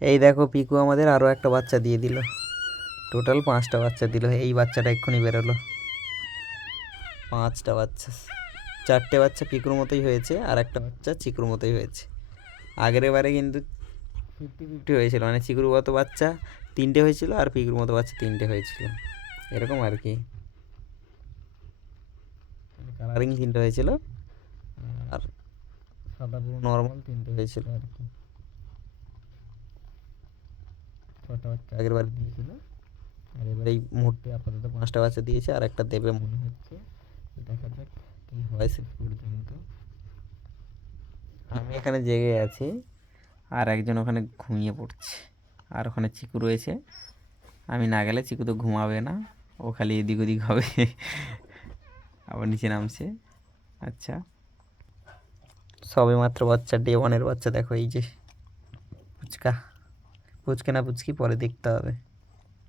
এই দেখো পিকু আমাদের আরও একটা বাচ্চা দিয়ে দিল, টোটাল 5টা বাচ্চা দিল। এই বাচ্চাটা এক্ষুনি বেরোলো। 5টা বাচ্চা, 4টে বাচ্চা পিকুর মতোই হয়েছে, আর একটা বাচ্চা চিকুর মতোই হয়েছে। আগের বারে কিন্তু 50-50 হয়েছিল, মানে চিকুর মতো বাচ্চা 3টে হয়েছিল আর পিকুর মতো বাচ্চা 3টে হয়েছিল, এরকম আর কি। কালারিং 3টে হয়েছিল আর সাদা পুরো নর্মাল 3টে হয়েছিল আর কি। 6টা বাচ্চা আগের বার দিয়েছিল, আর এবার এই মুহূর্তে আপাতত 5টা বাচ্চা দিয়েছে, আর একটা দেবে মনে হচ্ছে। দেখা যাক কী হয় শেষ পর্যন্ত। আমি এখানে জেগে আছি, আর একজন ওখানে ঘুমিয়ে পড়ছে, আর ওখানে চিকু রয়েছে। আমি না গেলে চিকু তো ঘুমাবে না, ও খালি এদিক ওদিক হবে। আবার নিচে নামছে। আচ্ছা, সবে মাত্র বাচ্চা, ডে 1-এর বাচ্চা। দেখো এই যে পুচকা, পুচকে না পুচকি পরে দেখতে হবে।